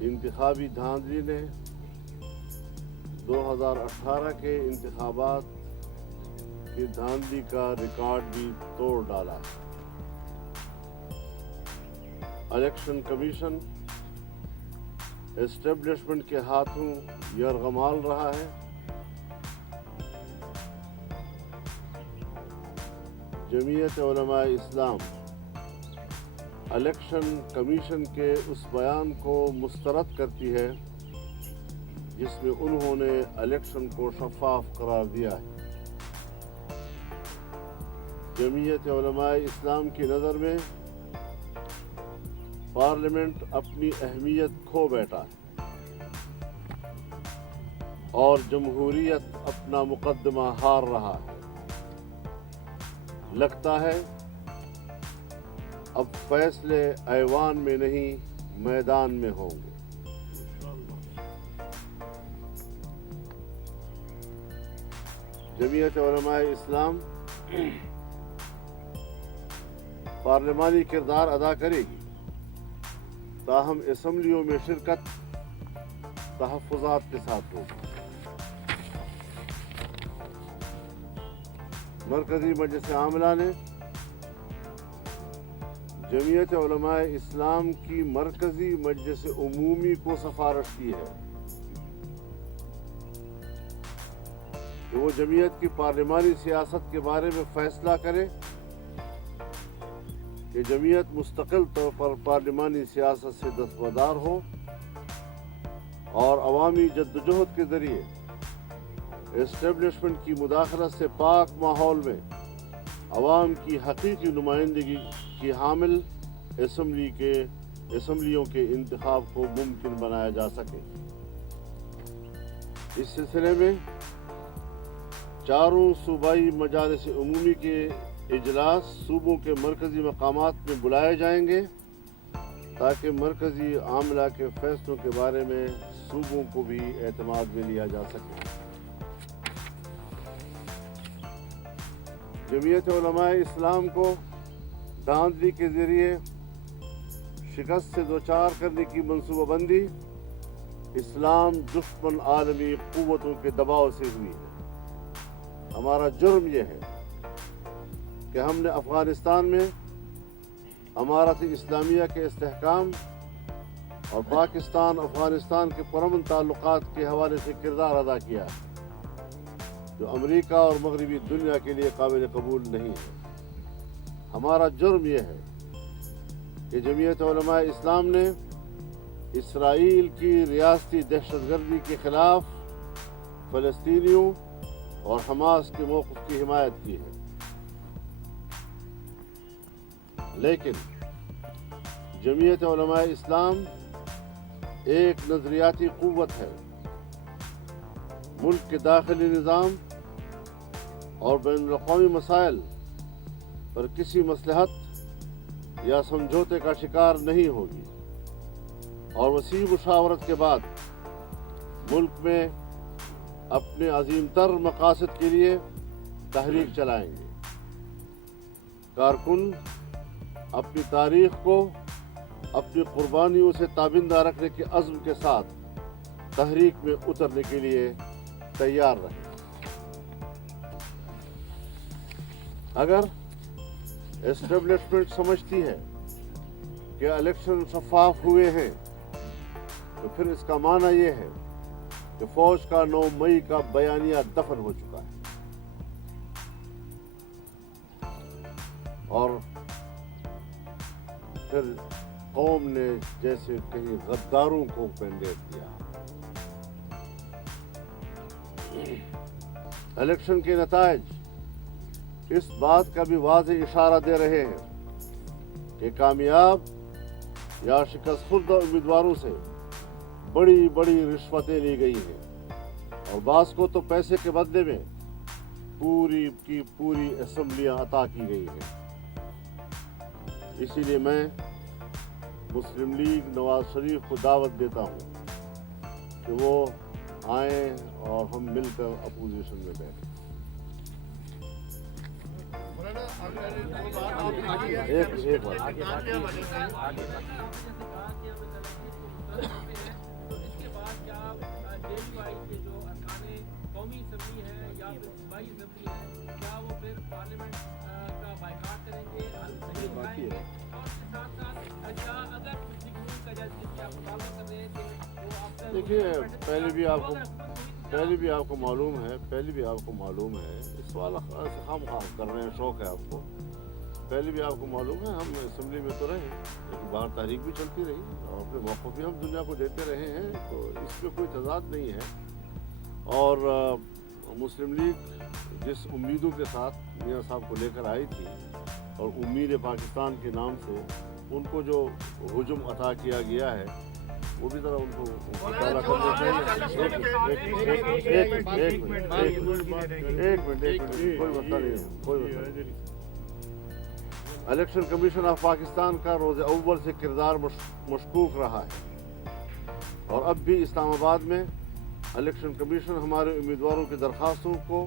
انتخابی دھاندلی نے 2018 کے انتخابات کی دھاندلی کا ریکارڈ بھی توڑ ڈالا ہے۔ الیکشن کمیشن اسٹیبلشمنٹ کے ہاتھوں یرغمال رہا ہے۔ جمعیت علماء اسلام الیکشن کمیشن کے اس بیان کو مسترد کرتی ہے جس میں انہوں نے الیکشن کو شفاف قرار دیا ہے۔ جمعیت علماء اسلام کی نظر میں پارلیمنٹ اپنی اہمیت کھو بیٹھا ہے اور جمہوریت اپنا مقدمہ ہار رہا ہے۔ لگتا ہے اب فیصلے ایوان میں نہیں میدان میں ہوں گے۔ جمعیت علماء اسلام پارلیمانی کردار ادا کرے گی، تاہم اسمبلیوں میں شرکت تحفظات کے ساتھ ہوگی۔ مرکزی مجلس عاملہ نے جمعیت علماء اسلام کی مرکزی مجلس عمومی کو سفارش کی ہے کہ وہ جمعیت کی پارلیمانی سیاست کے بارے میں فیصلہ کرے کہ جمعیت مستقل طور پر پارلیمانی سیاست سے دستبردار ہو اور عوامی جدوجہد کے ذریعے اسٹیبلشمنٹ کی مداخلت سے پاک ماحول میں عوام کی حقیقی نمائندگی کی حامل اسمبلیوں کے انتخاب کو ممکن بنایا جا سکے۔ اس سلسلے میں چاروں صوبائی مجالس عمومی کے اجلاس صوبوں کے مرکزی مقامات میں بلائے جائیں گے تاکہ مرکزی عاملہ کے فیصلوں کے بارے میں صوبوں کو بھی اعتماد میں لیا جا سکے۔ جمعیت علماء اسلام کو دھاندلی کے ذریعے شکست سے دوچار کرنے کی منصوبہ بندی اسلام دشمن عالمی قوتوں کے دباؤ سے ہوئی ہے۔ ہمارا جرم یہ ہے کہ ہم نے افغانستان میں امارت اسلامیہ کے استحکام اور پاکستان افغانستان کے پرامن تعلقات کے حوالے سے کردار ادا کیا ہے جو امریکہ اور مغربی دنیا کے لیے قابل قبول نہیں ہے۔ ہمارا جرم یہ ہے کہ جمعیت علماء اسلام نے اسرائیل کی ریاستی دہشت گردی کے خلاف فلسطینیوں اور حماس کے موقف کی حمایت کی ہے، لیکن جمعیت علماء اسلام ایک نظریاتی قوت ہے۔ ملک کے داخلی نظام اور بین الاقوامی مسائل پر کسی مصلحت یا سمجھوتے کا شکار نہیں ہوگی اور وسیع مشاورت کے بعد ملک میں اپنے عظیم تر مقاصد کے لیے تحریک چلائیں گے۔ کارکن اپنی تاریخ کو اپنی قربانیوں سے تابندہ رکھنے کے عزم کے ساتھ تحریک میں اترنے کے لیے تیار رہیں۔ اگر اسٹیبلشمنٹ سمجھتی ہے کہ الیکشن شفاف ہوئے ہیں تو پھر اس کا معنی یہ ہے کہ فوج کا 9 مئی کا بیانیہ دفن ہو چکا ہے اور پھر قوم نے جیسے کہیں غداروں کو مینڈیٹ دیا۔ الیکشن کے نتائج اس بات کا بھی واضح اشارہ دے رہے ہیں کہ کامیاب یا شکست خوردہ امیدواروں سے بڑی بڑی رشوتیں لی گئی ہیں اور بعض کو تو پیسے کے بدلے میں پوری کی پوری اسمبلیاں عطا کی گئی ہیں۔ اسی لیے میں مسلم لیگ نواز شریف کو دعوت دیتا ہوں کہ وہ آئیں اور ہم مل کر اپوزیشن میں بیٹھیں۔ ایک بات सूबाई असेंबली है, क्या वो फिर पार्लियामेंट का बाइकाट करेंगे, बाकी है, और उसके साथ साथ क्या अगर मुस्लिम लीग का जैसे कि आप मुतालबा कर रहे थे वो आपका देखिए पहले भी आपको मालूम है इस सवाल से हम कर रहे हैं, शौक है आपको, पहले भी आपको मालूम है हम असेंबली में तो रहे, लेकिन बाहर तहरीक भी चलती रही और अपने मौक़िफ़ भी हम दुनिया को देते रहे हैं, तो इसमें कोई तज़ाद नहीं है। और मुस्लिम लीग जिस उम्मीदों के साथ मियां साहब को लेकर आई थी और उम्मीद पाकिस्तान के नाम से उनको जो हुजूम अता किया गया है वो भी ज़रा उनको मुताला करना चाहिए। एक मिनट कोई मसला नहीं है, कोई मसला नहीं। इलेक्शन कमीशन ऑफ पाकिस्तान का रोज़ अव्वल से किरदार मशकूक रहा है और अब भी इस्लामाबाद में इलेक्शन कमीशन हमारे उम्मीदवारों की दरख्वास्तों को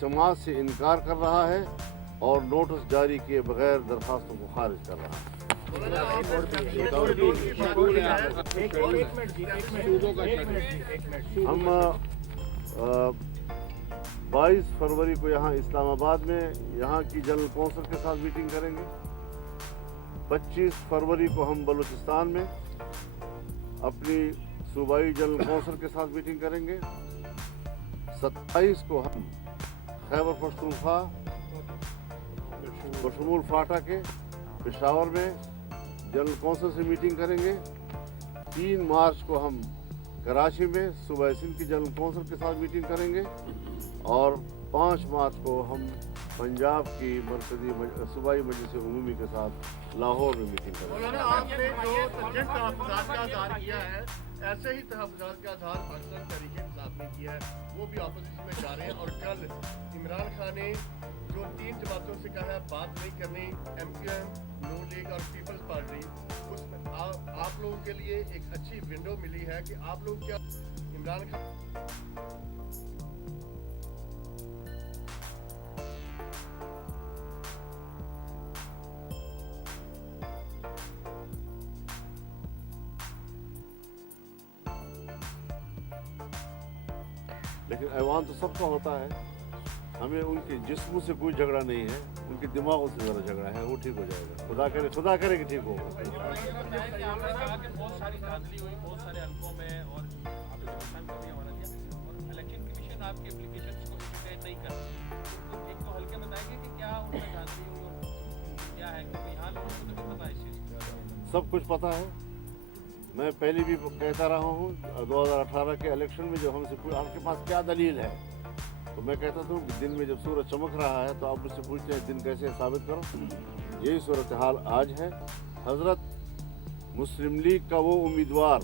समाअत से इनकार कर रहा है और नोटिस जारी किए बगैर दरख्वास्तों को खारिज कर रहा है। हम 22 फरवरी को यहाँ इस्लामाबाद में यहाँ की जनरल कौंसिल के साथ मीटिंग करेंगे। 25 फरवरी को हम बलूचिस्तान में अपनी सूबाई जनरल कौंसिल के साथ मीटिंग करेंगे। 27 को हम खैबर पख्तूनख्वा बशमूल फाटा के पेशावर में जनरल कौंसिल से मीटिंग करेंगे। 3 मार्च को हम कराची में सूबा सिंध की जनरल कौंसिल के साथ मीटिंग करेंगे और 5 मार्च को हम पंजाब की मरकजी सूबाई मजलिस उमूमी के साथ लाहौर में मीटिंग करेंगे। आपने जो तर्जन तहफ़्फ़ुज़ात का आधार किया है, ऐसे ही तहफ़्फ़ुज़ात का आधार पाकिस्तान तहरीक-ए-इंसाफ ने किया है, वो भी अपोजिशन में जा रहे हैं। और कल इमरान खान ने जो 3 जमातों से कहा है बात नहीं करनी, MQM, नून लीग और पीपल्स पार्टी, उसमें आप लोगों के लिए एक अच्छी विंडो मिली है कि आप लोग क्या इमरान खान लेकिन ऐवान तो सबका होता है, हमें उनके जिस्म से कोई झगड़ा नहीं है, उनके दिमागों से ज़रा झगड़ा है, वो ठीक हो जाएगा। खुदा करे कि ठीक हो। आपने कहा कि बहुत सारी धांधली हुई बहुत सारे हल्कों में और आपने का भी हवाला दिया और इलेक्शन कमीशन आपके एप्लीकेशन को इंटरटेन नहीं कर रही, तो एक तो हल्के बताएंगे कि क्या उनमें धांधली हुई और क्या है, क्योंकि यहाँ लोगों को तो नहीं पता इस चीज़ का। सब कुछ पता है, मैं पहले भी कहता रहा हूँ 2018 के इलेक्शन में जब हमसे आपके पास क्या दलील है, तो मैं कहता था कि दिन में जब सूरज चमक रहा है तो आप मुझसे पूछते हैं दिन कैसे साबित करो। यही सूरत हाल आज है। हज़रत मुस्लिम लीग का वो उम्मीदवार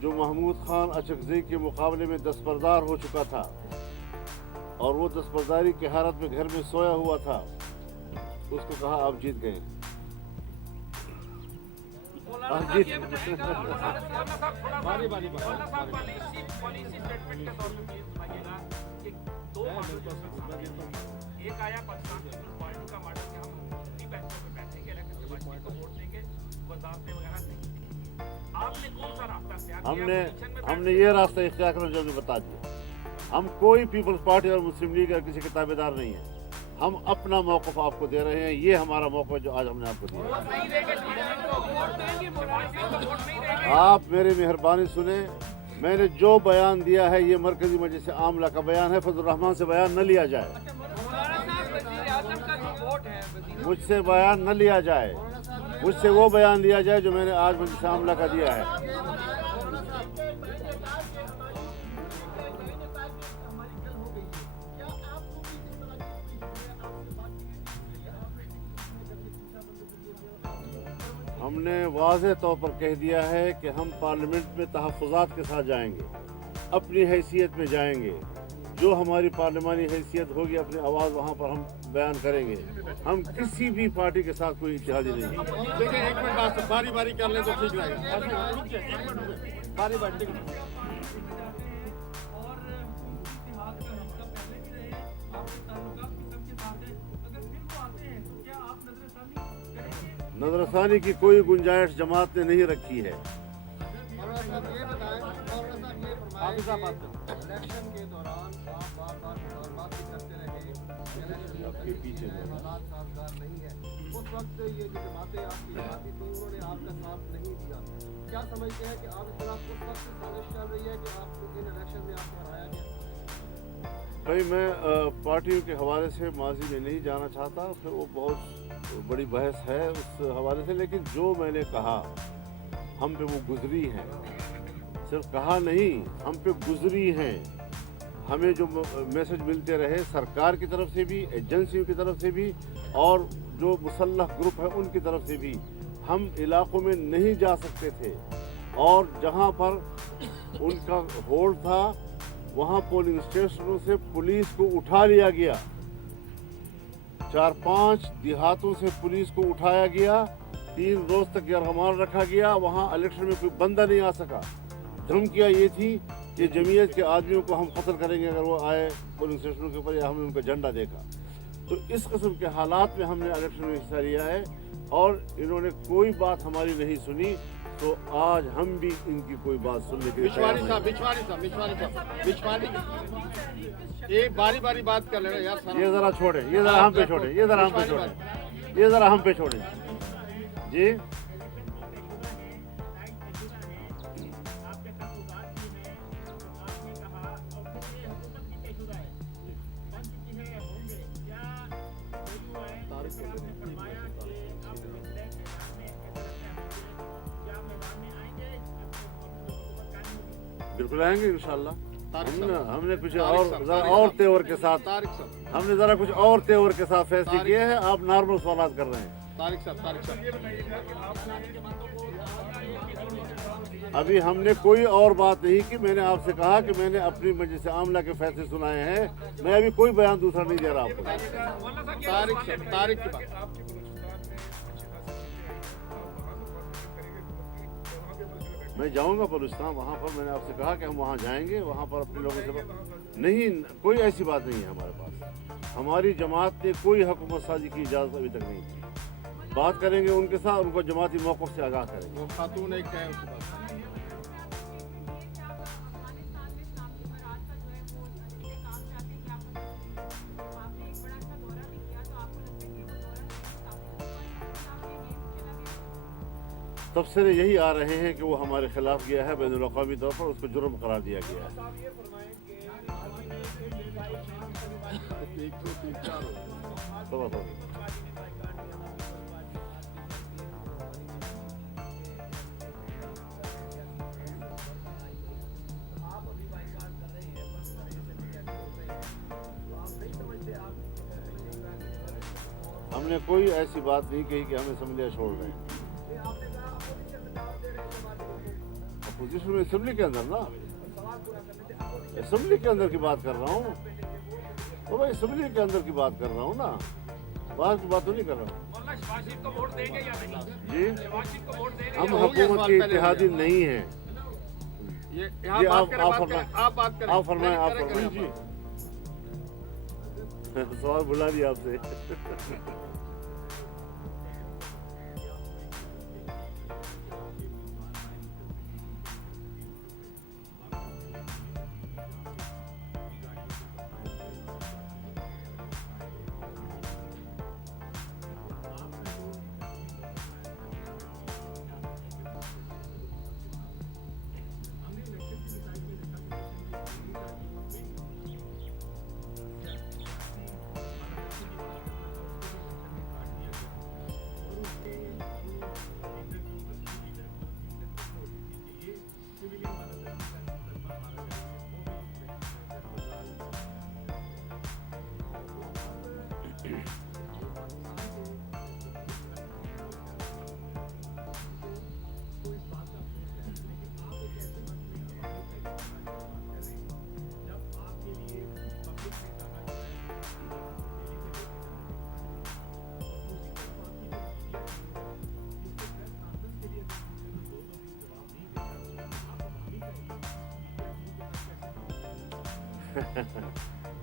जो महमूद खान अचकज़ई के मुकाबले में दस्तबरदार हो चुका था और वो दस्तबरदारी की हालत में घर में सोया हुआ था, उसको कहा आप जीत गए। एक आया पाकिस्तान पीपल्स पार्टी का मॉडल कि हम 3 बैंकों पे बैठेंगे, इलेक्शन के बाद को वोट देंगे, वजारतें वगैरह नहीं। आपने कौन सा रास्ता इख्तियार किया? हमने ये रास्ता इख्तियार करना जो बता दिया। हम कोई पीपल्स पार्टी और मुस्लिम लीग या किसी के ताबेदार नहीं है, हम अपना मौक़िफ़ आपको दे रहे हैं। ये हमारा मौक़िफ़ जो आज हमने आपको दिया। आप मेरी मेहरबानी सुने, मैंने जो बयान दिया है ये मरकज़ी मजलिस आमला का बयान है, फजल रहमान से बयान न लिया जाए, मुझसे बयान न लिया जाए, मुझसे वो बयान लिया जाए जो मैंने आज मजलिस आमला का दिया है। हमने वाज़ेह तौर पर कह दिया है कि हम पार्लियामेंट में तहफ़्फ़ुज़ात के साथ जाएंगे, अपनी हैसियत में जाएंगे, जो हमारी पार्लिमानी हैसियत होगी अपनी आवाज़ वहाँ पर हम बयान करेंगे। हम किसी भी पार्टी के साथ कोई इत्तेहादी नहीं है। देखिए एक मिनट बात बारी बारी कर ले तो ठीक रहेगा। बारी बारी नजरसानी की कोई गुंजाइश जमात ने नहीं रखी है। ये बताएं मौलाना साहब, ये फरमाएं कि इलेक्शन के दौरान आप बार बार मुतालबात भी करते रहे, इलेक्शन आपके पीछे है, हालात साजगार नहीं है, उस वक्त ये जो जमातें आपकी जमाती थी उन्होंने आपका साथ नहीं दिया। क्या समझते हैं कि आप इस तरह उस वक्त साजिश चल रही है कि आपको इन इलेक्शन में आपको हराया गया? भाई मैं पार्टियों के हवाले से माजी में नहीं जाना चाहता, फिर वो बहुत बड़ी बहस है उस हवाले से, लेकिन जो मैंने कहा हम पे वो गुजरी हैं, सिर्फ कहा नहीं हम पे गुजरी हैं। हमें जो मैसेज मिलते रहे सरकार की तरफ से भी, एजेंसियों की तरफ से भी और जो मुसल्लह ग्रुप है उनकी तरफ से भी, हम इलाकों में नहीं जा सकते थे और जहां पर उनका होल्ड था वहाँ पोलिंग स्टेशनों से पुलिस को उठा लिया गया, 4-5 देहातों से पुलिस को उठाया गया, 3 रोज तक यरगमाल रखा गया, वहाँ इलेक्शन में कोई बंदा नहीं आ सका। धमकियाँ ये थी कि जमीयत के आदमियों को हम कत्ल करेंगे अगर वो आए पोलिंग स्टेशनों के ऊपर या हमने उनका झंडा देखा। तो इस किस्म के हालात में हमने इलेक्शन में हिस्सा लिया है और इन्होंने कोई बात हमारी नहीं सुनी, तो आज हम भी इनकी कोई बात सुनने के लिए तैयार नहीं। एक बारी बारी बात कर लेना यार। ये जरा छोड़े, ये जरा हम पे छोड़े, ये जरा हम पे छोड़े, ये जरा हम पे छोड़े जी। बिल्कुल आएंगे इंशाल्लाह। हमने कुछ और तेवर के साथ हमने जरा कुछ और तेवर के साथ फैसले किए हैं। आप नॉर्मल सवाल कर रहे हैं। तारिक साहब अभी हमने कोई और बात नहीं की। मैंने आपसे कहा कि मैंने अपनी मजलिस आमला के फैसले सुनाए हैं, मैं अभी कोई बयान दूसरा नहीं दे रहा आपको। तारिक की बात मैं जाऊंगा बलूचिस्तान, वहाँ पर मैंने आपसे कहा कि हम वहाँ जाएंगे, वहाँ पर अपने लोगों से नहीं, कोई ऐसी बात नहीं है हमारे पास। हमारी जमात ने कोई हुकूमत साजी की इजाज़त अभी तक नहीं दी। बात करेंगे उनके साथ, उनको जमाती मौक़िफ़ से आगाह करेंगे। वो खातून एक है उसके पास। तबसरे यही आ रहे हैं कि वो हमारे खिलाफ गया है, बैनुल अक़वामी तौर पर उसको जुर्म करार दिया गया है। हमने कोई ऐसी बात नहीं कही कि हम असम्बलियाँ छोड़ रहे हैं। अपोजिशन में असेंबली के अंदर ना, असेंबली के अंदर की बात कर रहा हूँ, तो भाई असेंबली के अंदर की बात कर रहा हूँ ना, बाहर की बात तो नहीं कर रहा हूँ जी। हम हुकूमत के इत्तेहादी नहीं हैं। ये आप फरमाएं जी। सवाल बुला दिया आपसे।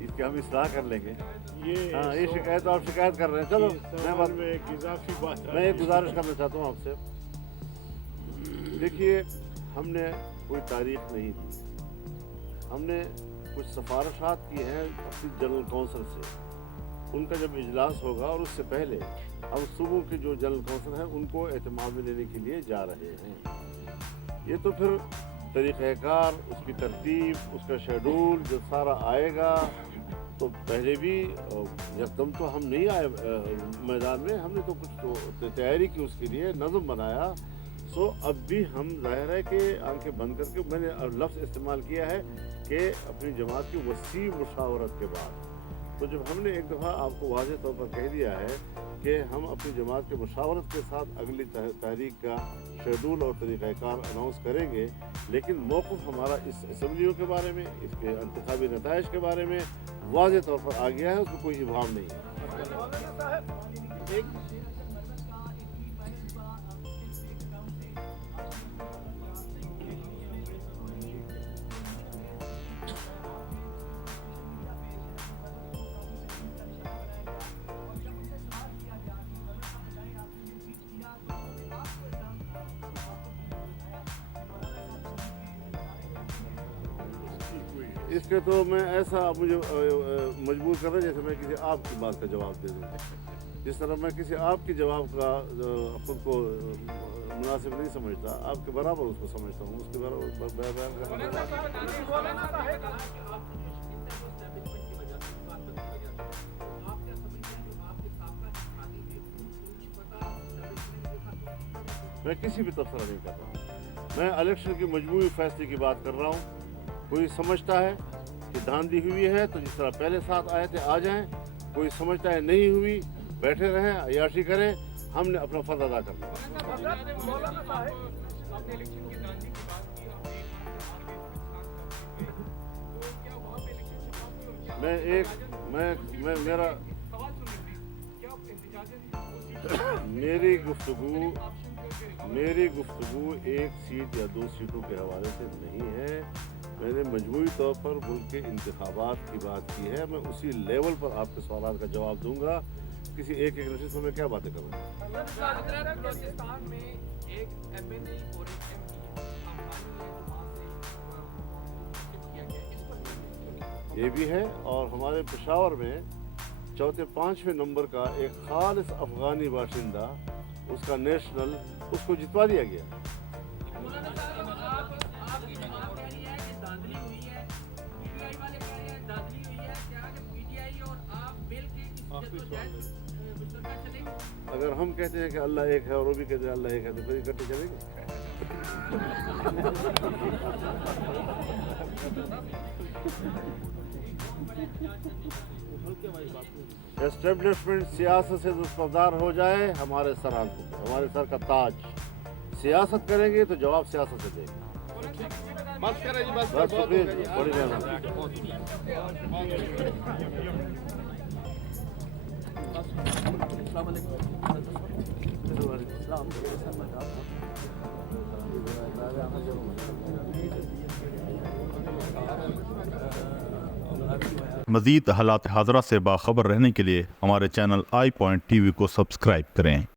इसकी हम इस्लाह कर लेंगे। ये शिकायत तो आप शिकायत कर रहे हैं। चलो मैं एक गुजारिश करना चाहता हूँ आपसे। देखिए ہم نے کوئی تاریخ نہیں دی. ہم نے کچھ سفارشات کی ہیں اپنی جنرل کونسل سے. ان کا جب اجلاس ہوگا اور اس سے پہلے ہم صوبوں کے جو جنرل کونسل ہیں ان کو اعتماد میں لینے کے لیے جا رہے ہیں. یہ تو پھر طریقہ کار, اس کی ترتیب, اس کا شیڈول جب سارا آئے گا تو پہلے بھی یکدم تو ہم نہیں آئے میدان میں. ہم نے تو کچھ تو تیاری کی, اس کے لیے نظم بنایا. سو اب بھی ہم ظاہر ہے کہ آنکھیں بند کر کے, میں نے لفظ استعمال کیا ہے کہ اپنی جماعت کی وسیع مشاورت کے بعد. تو جب ہم نے ایک دفعہ آپ کو واضح طور پر کہہ دیا ہے کہ ہم اپنی جماعت کی مشاورت کے ساتھ اگلی تحریک کا شیڈول اور طریقہ کار اناؤنس کریں گے, لیکن موقف ہمارا اس اسمبلیوں کے بارے میں, اس کے انتخابی نتائج کے بارے میں واضح طور پر آ گیا ہے. اس میں کوئی ابہام نہیں ہے. اس کے تو میں ایسا مجھے مجبور کر رہا جیسے میں کسی آپ کی بات کا جواب دے دوں. جس طرح میں کسی آپ کے جواب کا خود کو مناسب نہیں سمجھتا, آپ کے برابر اس کو سمجھتا ہوں, اس کے برابر بیان کرنا. میں کسی بھی تبصرہ نہیں کر رہا. میں الیکشن کی مجموعی فیصلے کی بات کر رہا ہوں. کوئی سمجھتا ہے کہ دھاندلی ہوئی ہے تو جس طرح پہلے ساتھ آئے تھے آ جائیں. کوئی سمجھتا ہے نہیں ہوئی, بیٹھے رہیں, عیاشی کریں. ہم نے اپنا فرض ادا کرنا. میری گفتگو ایک سیٹ یا 2 سیٹوں کے حوالے سے نہیں ہے. میں نے مجموعی طور پر ملک کے انتخابات کی بات کی ہے. میں اسی لیول پر آپ کے سوالات کا جواب دوں گا. کسی ایک نشست میں کیا باتیں کروں گا. بلوچستان میں ایک MNA اور ایک MP یہ بھی ہے, اور ہمارے پشاور میں 4-5ویں نمبر کا ایک خالص افغانی باشندہ, اس کا نیشنل, اس کو جتوا دیا گیا. اگر ہم کہتے ہیں کہ اللہ ایک ہے اور وہ بھی کہتے ہیں اللہ ایک ہے تو پھر اکٹھے چلیں گے. اسٹیبلشمنٹ سیاست سے دستبردار ہو جائے, ہمارے سر آنکھوں پہ, ہمارے سر کا تاج. سیاست کریں گے تو جواب سیاست سے دیں گے. بس شکریہ, بڑی مہربانی. مزید حالات حاضرہ سے باخبر رہنے کے لیے ہمارے channel I point T V کو سبسکرائب کریں.